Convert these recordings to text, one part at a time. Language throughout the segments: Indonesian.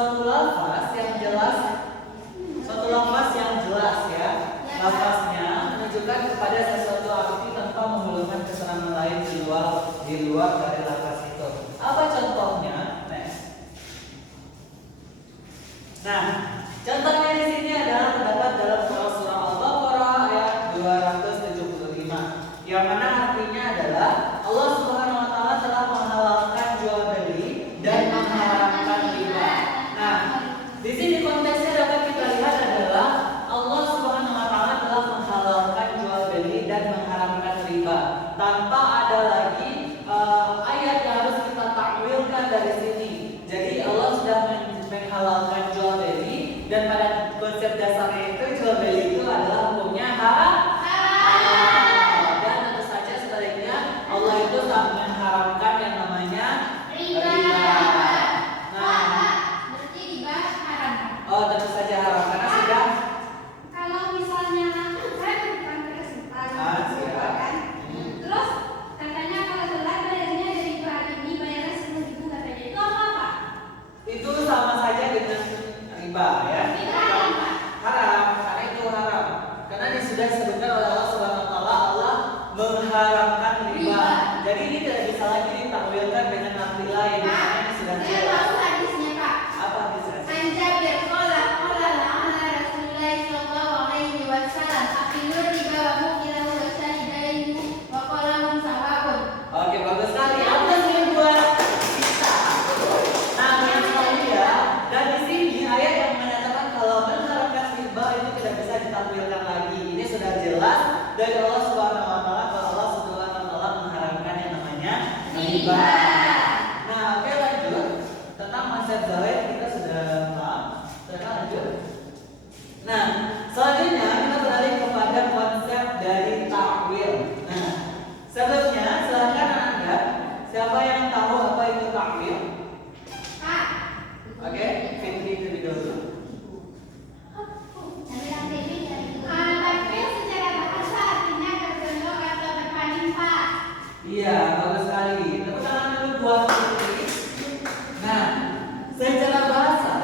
suatu lafaz yang jelas, ya, lafaznya menunjukkan kepada sesuatu arti tanpa menghubungkan keterangan lain di luar dari lafaz itu. Apa contohnya? Nah, contohnya di sini adalah terdapat dalam surah Al-Baqarah ayat 275, yang mana artinya adalah Allah Subhanahu wa taala telah menghalalkan jual beli dan mengharamkan riba. Nah, di sini konteksnya dapat kita lihat adalah Allah Subhanahu wa taala telah menghalalkan jual beli dan mengharamkan riba. Tanpa ada lagi ayat yang harus kita takwilkan dari sini. Jadi Allah sudah menghalalkan jual beli, dan pada konsep dasarnya itu jual beli itu adalah hukumnya halal. Dan tentu saja sebaliknya Allah itu tak mengharamkan yang namanya riba. Nah, berarti riba haram. Oh, tentu saja haram karena sudah. Kalau misalnya saya bukan kesimpulan, kan? Terus katanya kalau telat bayarnya dari 2 hari ini bayarnya 10.000 katanya, itu apa? Itu sama saja dengan riba, ya. Haram, karena itu haram. Karena ini sudah disebutkan oleh Allah Subhanahu wa taala, Allah mengharamkan riba. Jadi ini tidak bisa lagi ditakwilkan dengan arti lain. Karena ini sudah Saya jelas. tahu hadisnya, Pak. Apa hadisnya? An Jabir qala la'ana Rasulullah sallallahu alaihi wasallam aqilur riba wa muqilahu wa syahidaini wa qala hum sawabun. Oke, bagus sekali. Apa sih yang buat kita? Nah, yang selanjutnya, dan di sini ayat yang menyatakan kalau mengharamkan riba itu tidak bisa ditakwilkan lagi. Ini sudah jelas dari Allah Subhanahu wa taala bahwa Allah Subhanahu wa taala mengharamkan yang namanya riba. Nah, oke, lanjut. Tentang konsep zahir kita sudah paham. Sekarang lanjut. Nah, selanjutnya kita beralih kepada konsep dari takwil. Nah, sebelumnya silakan Anda, siapa yang tahu apa itu takwil? Pak. Oke, Fitri terlebih dahulu. Takwil secara bahasa artinya berbelok atau berbanding, Pak. Iya, bagus sekali. Tepuk tangan dulu buat Fitri. Nah, secara bahasa,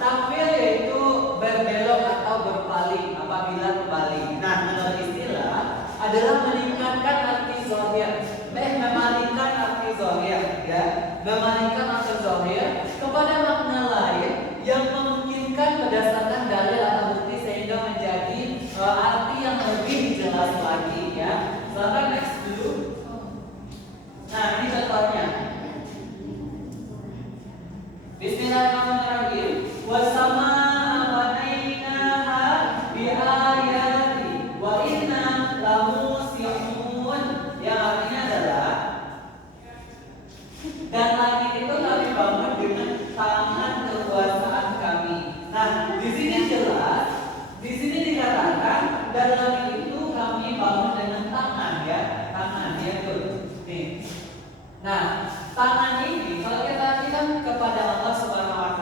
takwil yaitu berbelok atau berpaling apabila kembali. Nah, menurut istilah adalah meningkatkan arti zahir, memalingkan arti zahir, ya, memalingkan arti zahir kepada makna lain yang memungkinkan berdasarkan dalil atau bukti sehingga menjadi arti yang lebih jelas lagi, ya. Silakan next dulu. Nah, ini contohnya. Bismillahirrahmanirrahim. Wasama banainaha biayati wa inna lamusiun. Yang artinya adalah, dan langit itu kami bangun dengan tangan kekuasaan kami. Nah, di sini jelas, di sini dikatakan dan langit itu kami bangun dengan tangan, ya, tangan, ya, tuh. Nih. Nah, tangan ini kalau kita artikan kepada Allah Subhanahu wa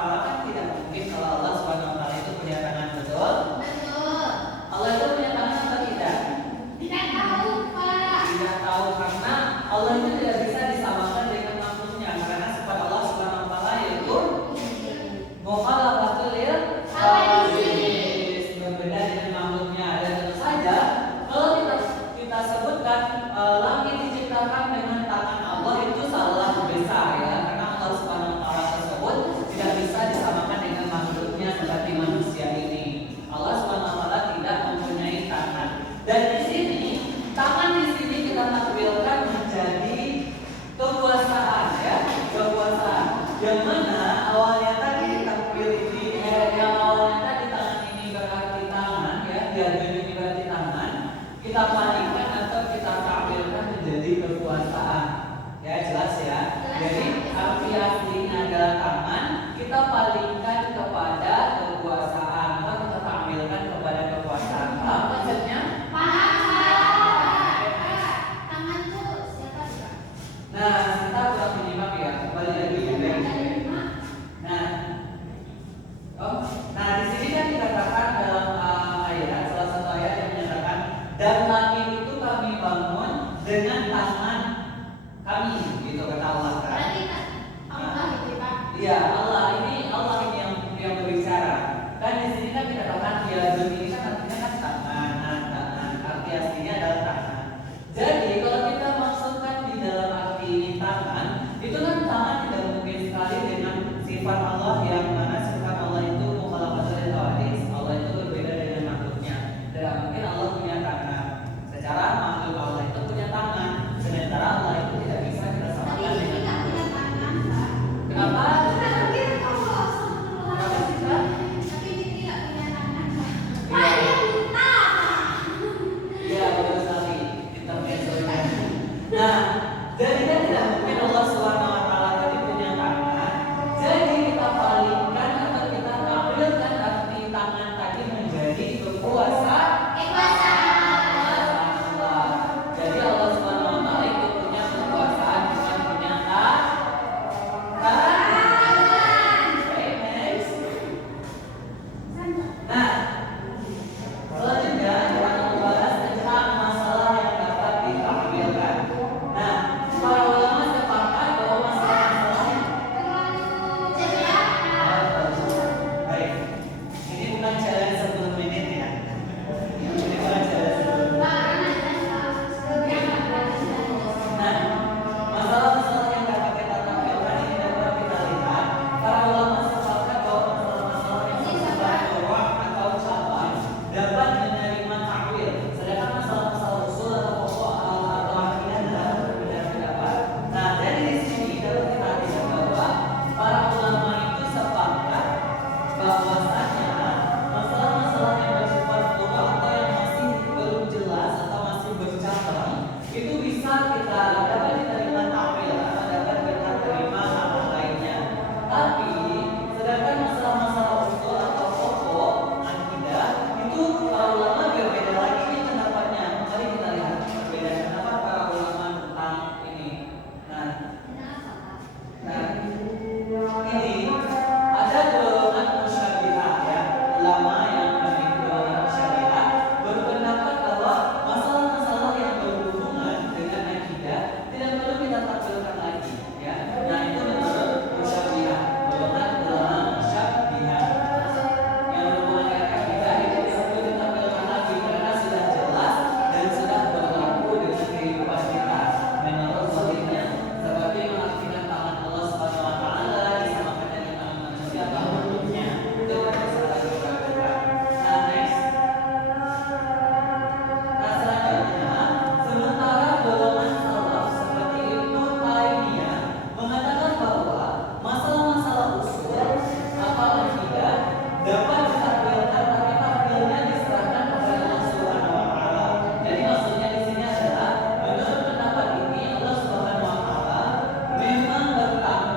Allah yang mana sifat Allah itu mukhalafatan lil hawadits. Allah itu berbeda dengan makhluknya. Tidak mungkin Allah punya tangan. Secara makhluk Allah itu punya tangan, sementara Allah itu tidak bisa kita Tapi samakan ini dengan nggak punya tangan, Pak. kenapa? Tapi Allah Kenapa sih, Kak? Tapi ini nggak punya tangan, Pak. Iya. Pak, dia buta, Pak. Iya, betul sekali. Intermezzonya. Nah, jadi kan tidak mungkin Allah Subhanahu wa taala tadi punya tangan. Jadi kita palingkan atau kita tampilkan arti tangan tadi menjadi kekuasaan. Allah. Jadi Allah Subhanahu wa taala itu punya kekuasaan, bukan punya tangan. Okay, next. Nah, selanjutnya kita akan membahas tentang masalah yang dapat ditampilkan. Nah, para ulama sepakat bahwa masalah-masalah yang baik. Ini bukan challenge 10 menit ya. Ini bukan challenge 10 menit. Nah, masalah-masalah yang dapat kita tampilkan ini dapat kita lihat. Para ulama sepakat bahwa masalah-masalah yang bersifat furu' atau cabang dapat menerima takwil. Sedangkan masalah-masalah usul atau pokok atau akidah dapat berbeda pendapat. Nah, dari di sini dapat kita lihat bahwa para ulama itu sepakat bahwasanya masalah-masalah yang bersifat furu' atau yang masih belum jelas atau masih bercabang itu bisa kita dapat diterima takwil atau dapat kita terima apa lainnya. Tapi sedangkan masalah-masalah usul atau pokok akidah itu para ulama berbeda lagi nih pendapatnya. Mari kita lihat perbedaan pendapat para ulama tentang ini. Nah, ini ada golongan musyabbihah ya, ulama yang memiliki golongan musyabbihah berpendapat bahwa masalah-masalah yang berhubungan dengan akidah tidak perlu kita takwilkan lagi ya. Nah, itu menurut musyabbihah, golongan musyabbihah yang berhubungan dengan akidah itu tidak perlu ditakwilkan lagi karena sudah jelas dan sudah berlaku dengan kehidupan kita menurut zahirnya, seperti mengartikan tangan Allah Subhanahu wa taala disamakan dengan tangan manusia atau makhluknya. Itu tidak bisa lagi diragukan. Nah, next. Nah, selanjutnya, sementara golongan salaf seperti Ibnu Taimiyah mengatakan bahwa masalah-masalah usul atau akidah dapat ditakwilkan, tapi takwilnya diserahkan kepada Allah Subhanahu wa taala. Jadi maksudnya di sini adalah menurut pendapat ini Allah Subhanahu wa taala memang bertangan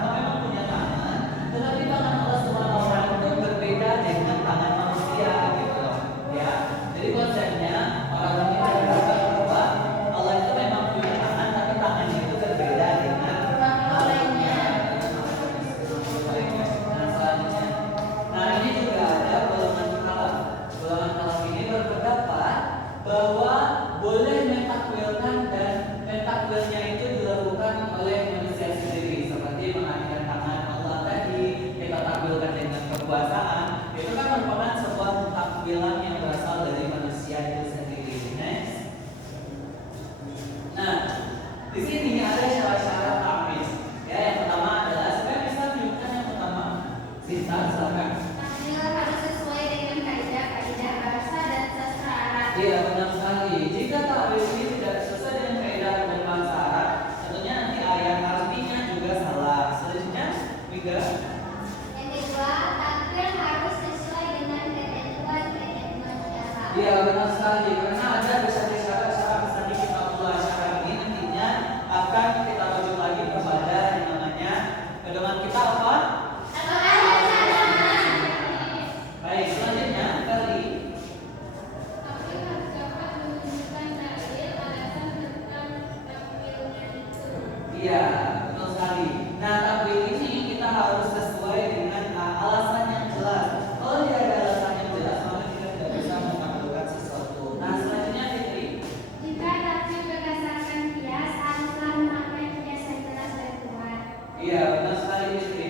atau memang punya tangan, tetapi tangan Allah Subhanahu wa taala itu berbeda dengan tangan manusia gitu loh. Ya. Jadi konsepnya orang ini berkata bahwa Allah itu memang punya tangan, tapi tangannya itu berbeda dengan lainnya. Nah, selanjutnya. Nah, ini juga ada golongan khalaf. Golongan khalaf ini berpendapat bahwa boleh mentakwilkan dan mentakwilnya itu dilakukan oleh manusia sendiri, seperti mengartikan tangan Allah tadi kita takwilkan dengan kekuasaan. Itu kan merupakan sebuah takwilan yang berasal dari manusia itu sendiri. Next. Nah, di sini ada syarat-syarat takwil. Ya, yang pertama adalah supaya bisa menunjukkan yang pertama. Sinta, silakan. Iya, benar sekali. Jika takwil ini tidak sesuai dengan kaidah dan bahasa Arab, tentunya nanti ayat artinya juga salah. Selanjutnya, Mika. Iya, benar sekali. Karena ada syarat-syarat tadi kita mulai syarat ini nantinya akan kita rujuk lagi kepada yang namanya pedoman kita apa? Baik, selanjutnya kali. Iya, betul sekali. Nah, takwil ini kita harus sesuai dengan alasan yang jelas. Kalau tidak ada alasan yang jelas, maka kita tidak bisa mengabulkan sesuatu. Nah, selanjutnya Fitri. Jika takwil berdasarkan kias, haruslah memakai kias yang jelas dan kuat. Iya, benar sekali Fitri.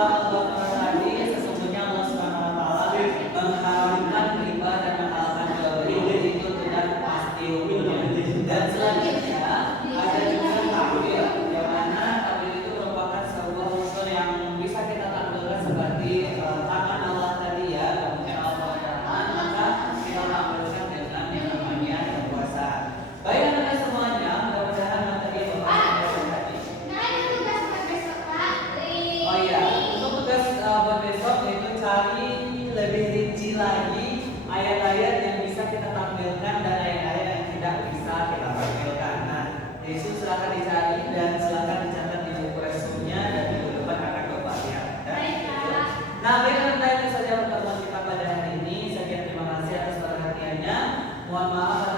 surah Al-Baqarah tadi, sesungguhnya Allah Subhanahu wa taala mengharamkan riba dan menghalalkan jual beli, itu tidak pasti hukumnya. Dan selanjutnya ada juga takwil, yang mana takwil itu merupakan sebuah unsur yang bisa kita tampilkan seperti tangan Allah tadi ya, kemudian Al-Qur'an, maka kita tampilkan dengan yang namanya puasa. Baik anak-anak semuanya, mudah-mudahan materi yang Bapak tadi. Oh iya, untuk tugas buat besok itu cari lebih rinci lagi ayat-ayat yang bisa kita tampilkan dan ayat-ayat yang tidak bisa kita tampilkan. Nah, Yesus silakan dicari dan silakan dicatat di buku resumnya dan di buku depan akan Bapak lihat. Nah, baiklah itu saja pertemuan kita pada hari ini. Sekian terima kasih atas perhatiannya. Mohon maaf